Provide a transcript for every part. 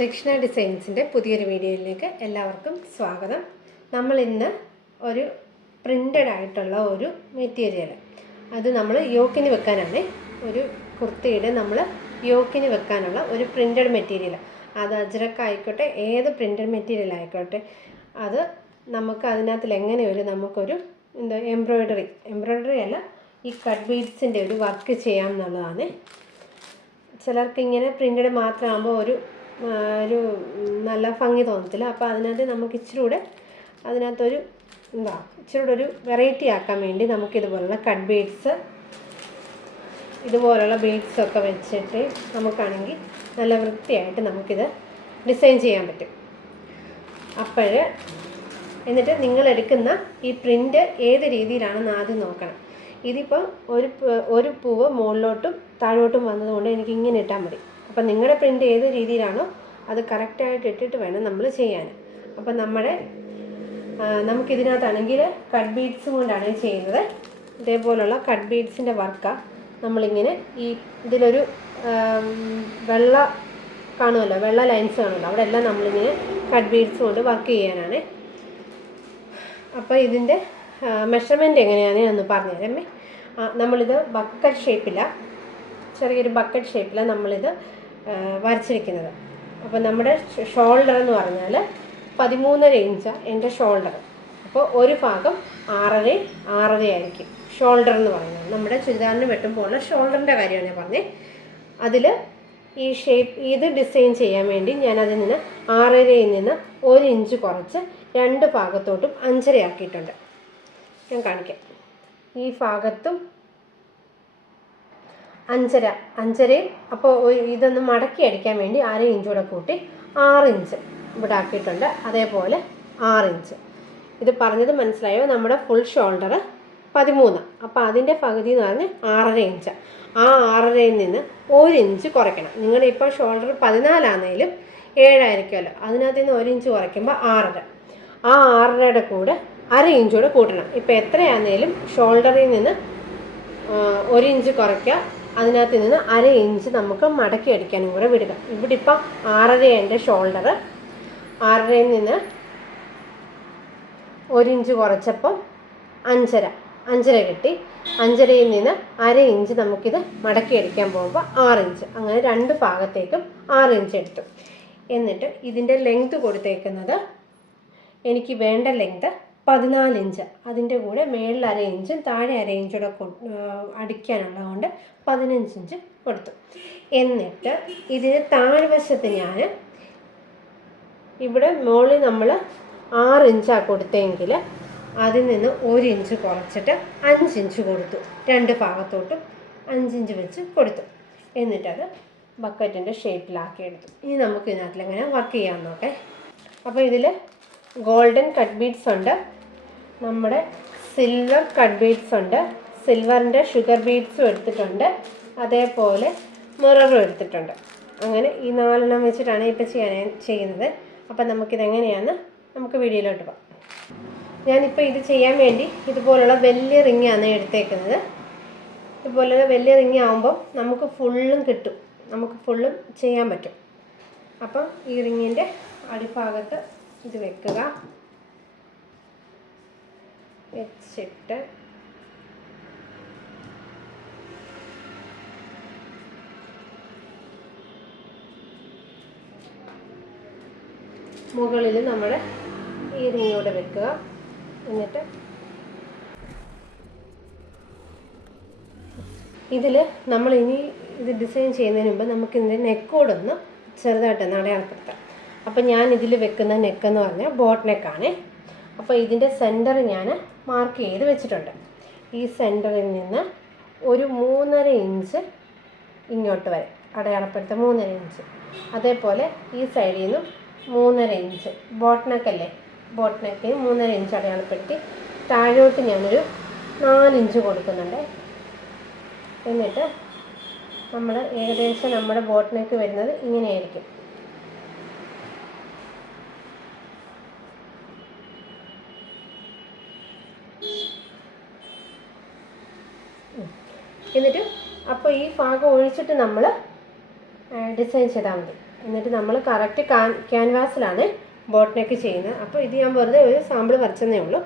ദക്ഷിണ ഡിസൈൻസിൻ്റെ പുതിയൊരു വീഡിയോയിലേക്ക് എല്ലാവർക്കും സ്വാഗതം. നമ്മൾ ഇന്ന് ഒരു പ്രിൻ്റഡ് ആയിട്ടുള്ള ഒരു മെറ്റീരിയൽ, അത് നമ്മൾ യോക്കിന് വെക്കാനാണ്. ഒരു കുർത്തിയുടെ നമ്മൾ യോക്കിന് വെക്കാനുള്ള ഒരു പ്രിൻ്റഡ് മെറ്റീരിയൽ, അത് അജ്രക്ക് ആയിക്കോട്ടെ, ഏത് പ്രിൻ്റഡ് മെറ്റീരിയൽ ആയിക്കോട്ടെ, അത് നമുക്ക് അതിനകത്തിൽ എങ്ങനെ നമുക്കൊരു എംബ്രോയ്ഡറി അല്ല, ഈ കട്ട് ബീഡ്സിൻ്റെ ഒരു വർക്ക് ചെയ്യാം എന്നുള്ളതാണ്. ചിലർക്ക് ഇങ്ങനെ പ്രിൻ്റഡ് മാത്രമാകുമ്പോൾ ഒരു നല്ല ഭംഗി തോന്നത്തില്ല. അപ്പോൾ അതിനകത്ത് നമുക്ക് ഇച്ചിരി കൂടെ ഒരു വെറൈറ്റി ആക്കാൻ വേണ്ടി നമുക്കിതുപോലുള്ള കട്ട് ബീഡ്സ്, ഇതുപോലുള്ള ബീഡ്സൊക്കെ വെച്ചിട്ട് നമുക്കാണെങ്കിൽ നല്ല വൃത്തിയായിട്ട് നമുക്കിത് ഡിസൈൻ ചെയ്യാൻ പറ്റും. എന്നിട്ട് നിങ്ങളെടുക്കുന്ന ഈ പ്രിൻ്റ് ഏത് രീതിയിലാണെന്ന് ആദ്യം നോക്കണം. ഇതിപ്പോൾ ഒരു പൂവ് മുകളിലോട്ടും താഴോട്ടും വന്നതുകൊണ്ട് എനിക്ക് ഇങ്ങനെ ഇട്ടാൽ മതി. അപ്പം നിങ്ങളുടെ പ്രിൻ്റ് ഏത് രീതിയിലാണോ അത് കറക്റ്റായിട്ട് ഇട്ടിട്ട് വേണം നമ്മൾ ചെയ്യാൻ. അപ്പം നമുക്കിതിനകത്താണെങ്കിൽ കട്ട് ബീഡ്സ് കൊണ്ടാണ് ചെയ്യുന്നത്. ഇതേപോലുള്ള കട്ട് ബീഡ്സിൻ്റെ വർക്കാണ് നമ്മളിങ്ങനെ ഇതിലൊരു വെള്ള കാണുമല്ലോ, വെള്ള ലൈൻസ് കാണുമല്ലോ, അവിടെ എല്ലാം നമ്മളിങ്ങനെ കട്ട് ബീഡ്സ് കൊണ്ട് വർക്ക് ചെയ്യാനാണ്. അപ്പോൾ ഇതിൻ്റെ മെഷർമെൻറ്റ് എങ്ങനെയാണ് എന്ന് പറഞ്ഞുതരാമേ. നമ്മളിത് ബക്കറ്റ് ഷേപ്പിലാണ്, ചെറിയൊരു ബക്കറ്റ് ഷേപ്പിലാണ് നമ്മളിത് വരച്ചിരിക്കുന്നത്. അപ്പോൾ നമ്മുടെ ഷോൾഡർ എന്ന് പറഞ്ഞാൽ 13.5 ഇഞ്ചാണ് എൻ്റെ ഷോൾഡർ. അപ്പോൾ ഒരു ഭാഗം 6.5 ആയിരിക്കും ഷോൾഡർ എന്ന് പറയുന്നത്. നമ്മുടെ ചുരിദാറിന് വെട്ടുമ്പോഴുള്ള ഷോൾഡറിൻ്റെ കാര്യമാണ് ഞാൻ പറഞ്ഞത്. അതിൽ ഇത് ഡിസൈൻ ചെയ്യാൻ വേണ്ടി ഞാനതിൽ നിന്ന് 6.5 നിന്ന് 1 ഇഞ്ച് കുറച്ച് രണ്ട് ഭാഗത്തോട്ടും 5.5 ആക്കിയിട്ടുണ്ട്. ഞാൻ കാണിക്കാം. ഈ ഭാഗത്തും 5.5. അപ്പോൾ ഇതൊന്ന് മടക്കി അടിക്കാൻ വേണ്ടി 1/2 ഇഞ്ച് കൂടെ കൂട്ടി 6 ഇഞ്ച് ഇവിടെ ആക്കിയിട്ടുണ്ട്. അതേപോലെ 6 ഇഞ്ച്. ഇത് പറഞ്ഞത് മനസ്സിലായോ? നമ്മുടെ ഫുൾ ഷോൾഡർ 13, അപ്പോൾ അതിൻ്റെ പകുതി എന്ന് പറഞ്ഞ് 6.5 ഇഞ്ച്. ആ 6.5 നിന്ന് 1 ഇഞ്ച് കുറയ്ക്കണം. നിങ്ങളുടെ ഇപ്പോൾ ഷോൾഡർ 14 ആണെങ്കിലും 7 ആയിരിക്കുമല്ലോ, അതിനകത്ത് നിന്ന് 1 ഇഞ്ച് കുറയ്ക്കുമ്പോൾ 6.5. ആ 6.5യുടെ കൂടെ 1/2 ഇഞ്ച് കൂടെ കൂട്ടണം. ഇപ്പോൾ എത്രയാണെങ്കിലും ഷോൾഡറിൽ നിന്ന് 1 ഇഞ്ച് കുറയ്ക്കുക, അതിനകത്ത് നിന്ന് 1/2 ഇഞ്ച് നമുക്ക് മടക്കി അടിക്കാനും കൂടെ വിടുക. ഇവിടെ ഇപ്പം 6.5 എൻ്റെ ഷോൾഡർ, 6.5 നിന്ന് 1 ഇഞ്ച് കുറച്ചപ്പം 5.5 കിട്ടി. 5.5 നിന്ന് 1/2 ഇഞ്ച് നമുക്കിത് മടക്കി അടിക്കാൻ പോകുമ്പോൾ 6 ഇഞ്ച്. അങ്ങനെ രണ്ട് ഭാഗത്തേക്കും 6 ഇഞ്ച് എടുത്തു. എന്നിട്ട് ഇതിൻ്റെ ലെങ്ത് കൊടുത്തേക്കുന്നത്, എനിക്ക് വേണ്ട ലെങ്ത് 14 ഇഞ്ച്. അതിൻ്റെ കൂടെ മേളിൽ 1/2 ഇഞ്ചും താഴെ 1/2 ഇഞ്ചൂടെ അടിക്കാനുള്ളതുകൊണ്ട് 15 ഇഞ്ച് കൊടുത്തു. എന്നിട്ട് ഇതിന് താഴ്വശത്ത് ഞാൻ ഇവിടെ മുകളിൽ നമ്മൾ 6 ഇഞ്ചാണ് കൊടുത്തെങ്കിൽ അതിൽ നിന്ന് 1 ഇഞ്ച് കുറച്ചിട്ട് 5 ഇഞ്ച് കൊടുത്തു. രണ്ട് ഭാഗത്തോട്ടും 5 ഇഞ്ച് വെച്ച് കൊടുത്തു. എന്നിട്ടത് ബക്കറ്റിൻ്റെ ഷേപ്പിലാക്കിയെടുത്തു. ഇനി നമുക്ക് ഇതിനകത്തിൽ എങ്ങനെ വർക്ക് ചെയ്യാൻ നോക്കേ. അപ്പോൾ ഇതിൽ ഗോൾഡൻ കട്ട് ബീഡ്സ് ഉണ്ട്, നമ്മുടെ സിൽവർ കട്ട് ബീഡ്സ് ഉണ്ട്, സിൽവറിൻ്റെ ഷുഗർ ബീഡ്സും എടുത്തിട്ടുണ്ട്, അതേപോലെ മിററും എടുത്തിട്ടുണ്ട്. അങ്ങനെ ഈ 4 വെച്ചിട്ടാണ് ഇപ്പോൾ ചെയ്യുന്നത്. അപ്പം നമുക്കിതെങ്ങനെയാണെന്ന് നമുക്ക് വീഡിയോയിലോട്ട് പോകാം. ഞാനിപ്പോൾ ഇത് ചെയ്യാൻ വേണ്ടി ഇതുപോലുള്ള വലിയ റിങ്ങാണ് എടുത്തേക്കുന്നത്. ഇതുപോലുള്ള വലിയ റിങ് ആകുമ്പം നമുക്ക് ഫുള്ളും കിട്ടും, നമുക്ക് ഫുള്ളും ചെയ്യാൻ പറ്റും. അപ്പം ഈ റിങ്ങിൻ്റെ അടിഭാഗത്ത് ഇത് വെക്കുക. വെച്ചിട്ട് മുകളിൽ നമ്മൾ ഈ റിങ്ങോടെ വെക്കുക. എന്നിട്ട് ഇതിൽ നമ്മൾ ഇനി ഇത് ഡിസൈൻ ചെയ്യുന്നതിന് മുമ്പ് നമുക്കിതിൻ്റെ നെക്കോടൊന്ന് ചെറുതായിട്ടൊന്ന് അടയാളപ്പെടുത്താം. അപ്പം ഞാൻ ഇതിൽ വെക്കുന്ന നെക്കെന്ന് പറഞ്ഞാൽ ബോട്ട് നെക്കാണ്. അപ്പോൾ ഇതിൻ്റെ സെൻറ്റർ ഞാൻ മാർക്ക് ചെയ്ത് വെച്ചിട്ടുണ്ട്. ഈ സെൻറ്ററിൽ നിന്ന് ഒരു 3.5 ഇഞ്ച് ഇങ്ങോട്ട് വരെ അടയാളപ്പെടുത്താം, 3.5 ഇഞ്ച്. അതേപോലെ ഈ സൈഡിൽ നിന്നും 3.5 ഇഞ്ച് ബോട്ട് നെക്കല്ലേ, ബോട്ട് നെക്കിന് 3.5 ഇഞ്ച് അടയാളപ്പെടുത്തി താഴോട്ട് ഞാനൊരു 4 ഇഞ്ച് കൊടുക്കുന്നുണ്ട്. എന്നിട്ട് ഏകദേശം നമ്മുടെ ബോട്ട് നെക്ക് വരുന്നത് ഇങ്ങനെയായിരിക്കും. എന്നിട്ട് അപ്പോൾ ഈ ഭാഗം ഒഴിച്ചിട്ട് നമ്മൾ ഡിസൈൻ ചെയ്താൽ മതി. എന്നിട്ട് നമ്മൾ കറക്റ്റ് ക്യാൻവാസിലാണ് ബോട്ട് നെക്ക് ചെയ്യുന്നത്. അപ്പോൾ ഇത് ഞാൻ വെറുതെ ഒരു സാമ്പിൾ വരച്ചെന്നേ ഉള്ളൂ.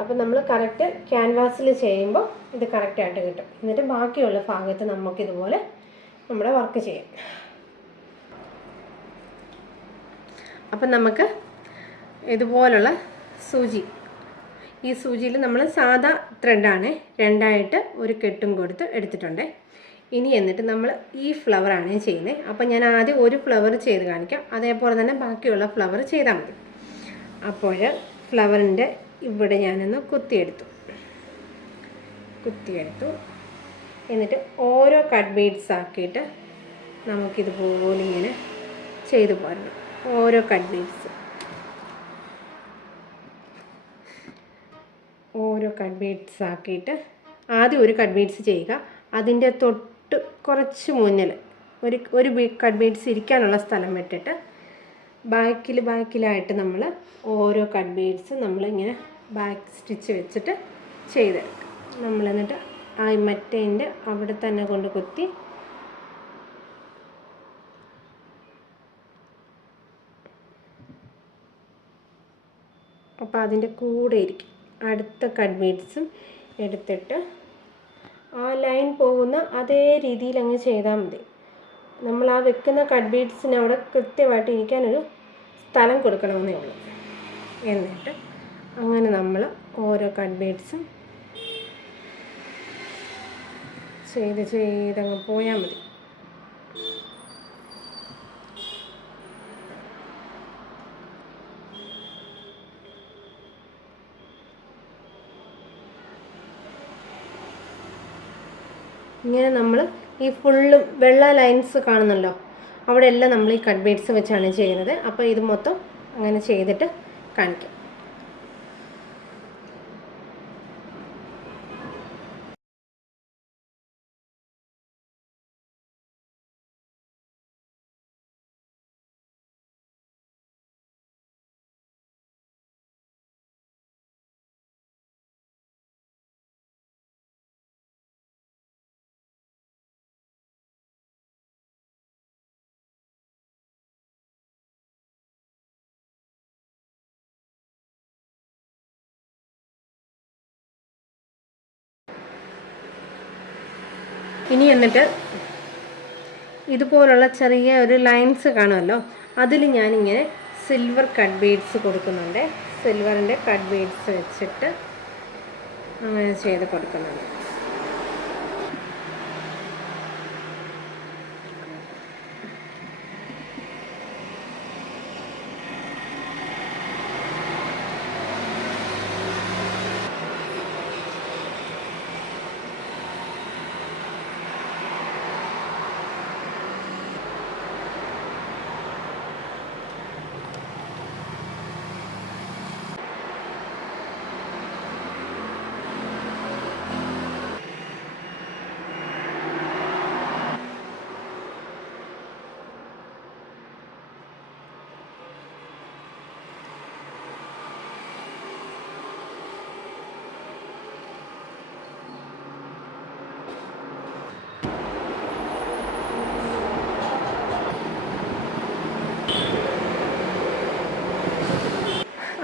അപ്പോൾ നമ്മൾ കറക്റ്റ് ക്യാൻവാസിൽ ചെയ്യുമ്പോൾ ഇത് കറക്റ്റായിട്ട് കിട്ടും. എന്നിട്ട് ബാക്കിയുള്ള ഭാഗത്ത് നമുക്കിതുപോലെ നമ്മുടെ വർക്ക് ചെയ്യാം. അപ്പം നമുക്ക് ഇതുപോലുള്ള സൂചി, ഈ സൂചിയിൽ നമ്മൾ സാധാ ത്രെഡാണ് രണ്ടായിട്ട് ഒരു കെട്ടും കൊടുത്ത് എടുത്തിട്ടുണ്ട്. ഇനി എന്നിട്ട് നമ്മൾ ഈ ഫ്ലവറാണ് ചെയ്യുന്നത്. അപ്പം ഞാൻ ആദ്യം ഒരു ഫ്ലവർ ചെയ്ത് കാണിക്കാം, അതേപോലെ തന്നെ ബാക്കിയുള്ള ഫ്ലവർ ചെയ്താൽ മതി. അപ്പോൾ ഫ്ലവറിൻ്റെ ഇവിടെ ഞാനൊന്ന് കുത്തിയെടുത്തു. എന്നിട്ട് ഓരോ കട്ട് ബീഡ്സ് ആക്കിയിട്ട് നമുക്കിതുപോലെ ഇങ്ങനെ ചെയ്തു പോരണം. ഓരോ കട്ട് ബീഡ്സ് ആക്കിയിട്ട് ആദ്യം ഒരു കട്ട് ബീഡ്സ് ചെയ്യുക. അതിൻ്റെ തൊട്ട് കുറച്ച് മുന്നിൽ ഒരു കട്ട് ബീഡ്സ് ഇരിക്കാനുള്ള സ്ഥലം വിട്ടിട്ട് ബാക്കിലായിട്ട് നമ്മൾ ഓരോ കട്ട് ബീഡ്സ് നമ്മളിങ്ങനെ ബാക്ക് സ്റ്റിച്ച് വെച്ചിട്ട് ചെയ്തെടുക്കുക. എന്നിട്ട് ആ മറ്റേൻ്റെ അവിടെ തന്നെ കൊണ്ട് കുത്തി അപ്പോൾ അതിൻ്റെ കൂടെ ഇരിക്കും അടുത്ത കട്ട് ബീഡ്സും എടുത്തിട്ട് ആ ലൈൻ പോകുന്ന അതേ രീതിയിൽ അങ്ങ് ചെയ്താൽ മതി. നമ്മൾ ആ വെക്കുന്ന കട്ട് ബീഡ്സിന് അവിടെ കൃത്യമായിട്ട് ഇരിക്കാനൊരു സ്ഥലം കൊടുക്കണമെന്നേ ഉള്ളൂ. എന്നിട്ട് അങ്ങനെ നമ്മൾ ഓരോ കട്ട് ബീഡ്സും ചെയ്തങ്ങ് പോയാൽ മതി. ഇങ്ങനെ നമ്മൾ ഈ ഫുള്ളും വെള്ള ലൈൻസ് കാണുന്നല്ലോ, അവിടെ എല്ലാം നമ്മൾ ഈ കട്ട് ബീഡ്സ് വെച്ചാണ് ചെയ്യുന്നത്. അപ്പോൾ ഇത് മൊത്തം അങ്ങനെ ചെയ്തിട്ട് കാണിക്കാം. ഇനി എന്നിട്ട് ഇതുപോലുള്ള ചെറിയ ഒരു ലൈൻസ് കാണുമല്ലോ, അതിൽ ഞാനിങ്ങനെ സിൽവർ കട്ട് ബീഡ്സ് കൊടുക്കുന്നുണ്ട്. സിൽവറിൻ്റെ കട്ട് ബീഡ്സ് വെച്ചിട്ട് അങ്ങനെ ചെയ്ത് കൊടുക്കുന്നുണ്ട്.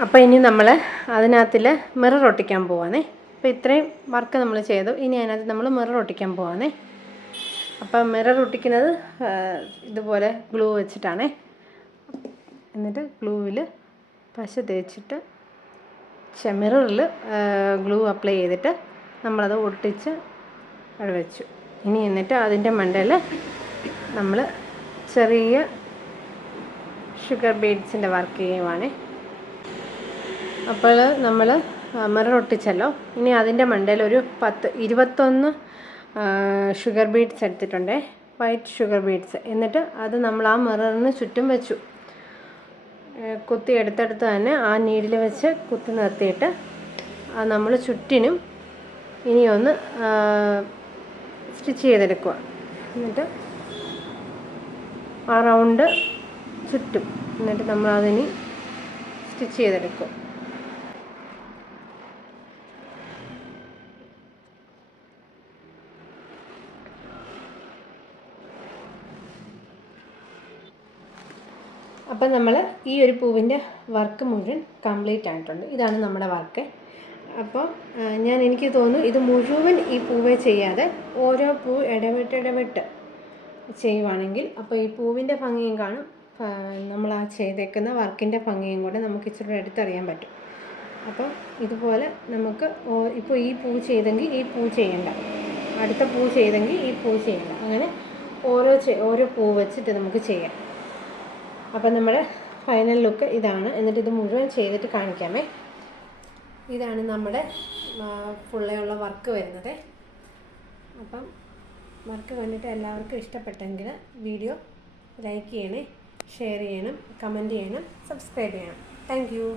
അപ്പോൾ ഇനി നമ്മൾ അതിനകത്തിൽ മിറർ ഒട്ടിക്കാൻ പോവാണേ. അപ്പോൾ ഇത്രയും വർക്ക് നമ്മൾ ചെയ്തു. ഇനി അതിനകത്ത് നമ്മൾ മിറർ ഒട്ടിക്കാൻ പോവാണേ. അപ്പം മിറർ ഒട്ടിക്കുന്നത് ഇതുപോലെ ഗ്ലൂ വെച്ചിട്ടാണേ. എന്നിട്ട് ഗ്ലൂവിൽ പശ തേച്ചിട്ട് മിററിൽ ഗ്ലൂ അപ്ലൈ ചെയ്തിട്ട് നമ്മളത് ഒട്ടിച്ച് അവിടെ വെച്ചു. ഇനി എന്നിട്ട് അതിൻ്റെ മണ്ടയിൽ നമ്മൾ ചെറിയ ഷുഗർ ബീഡ്സിൻ്റെ വർക്ക് ചെയ്യുവാണ്. അപ്പോൾ നമ്മൾ മിറർ ഒട്ടിച്ചല്ലോ. ഇനി അതിൻ്റെ മണ്ടയിൽ ഒരു 21 ഷുഗർ ബീഡ്സ് എടുത്തിട്ടുണ്ട്, വൈറ്റ് ഷുഗർ ബീഡ്സ്. എന്നിട്ട് അത് നമ്മൾ ആ മിററിന് ചുറ്റും വെച്ചു. കുത്തി എടുത്തെടുത്ത് തന്നെ ആ നീഡിൽ വെച്ച് കുത്തി നിർത്തിയിട്ട് നമ്മൾ ചുറ്റിനും ഇനിയൊന്ന് സ്റ്റിച്ച് ചെയ്തെടുക്കുക. എന്നിട്ട് ആ റൗണ്ട് ചുറ്റും എന്നിട്ട് നമ്മളതിന് സ്റ്റിച്ച് ചെയ്തെടുക്കും. അപ്പം നമ്മൾ ഈ ഒരു പൂവിൻ്റെ വർക്ക് മുഴുവൻ കംപ്ലീറ്റ് ആയിട്ടുണ്ട്. ഇതാണ് നമ്മുടെ വർക്ക്. അപ്പോൾ എനിക്ക് തോന്നുന്നു ഇത് മുഴുവൻ ഈ പൂവേ ചെയ്യാതെ ഓരോ പൂ ഇടവിട്ട് ചെയ്യുവാണെങ്കിൽ അപ്പോൾ ഈ പൂവിൻ്റെ ഭംഗിയും കാണും, നമ്മൾ ആ ചെയ്തേക്കുന്ന വർക്കിൻ്റെ ഭംഗിയും കൂടെ നമുക്ക് ഇച്ചിരി എടുത്തറിയാൻ പറ്റും. അപ്പോൾ ഇതുപോലെ നമുക്ക് ഇപ്പോൾ ഈ പൂ ചെയ്തെങ്കിൽ ഈ പൂ ചെയ്യണ്ട, അടുത്ത പൂ ചെയ്തെങ്കിൽ ഈ പൂ ചെയ്യണ്ട, അങ്ങനെ ഓരോ പൂ വെച്ചിട്ട് നമുക്ക് ചെയ്യാം. അപ്പം നമ്മുടെ ഫൈനൽ ലുക്ക് ഇതാണ്. എന്നിട്ട് ഇത് മുഴുവൻ ചെയ്തിട്ട് കാണിക്കാമേ. ഇതാണ് നമ്മുടെ ഫുള്ളുള്ള വർക്ക് വരുന്നത്. അപ്പം വർക്ക് കണ്ടിട്ട് എല്ലാവർക്കും ഇഷ്ടപ്പെട്ടെങ്കിൽ വീഡിയോ ലൈക്ക് ചെയ്യണേ, ഷെയർ ചെയ്യണം, കമൻറ്റ് ചെയ്യണം, സബ്സ്ക്രൈബ് ചെയ്യണം. Thank you.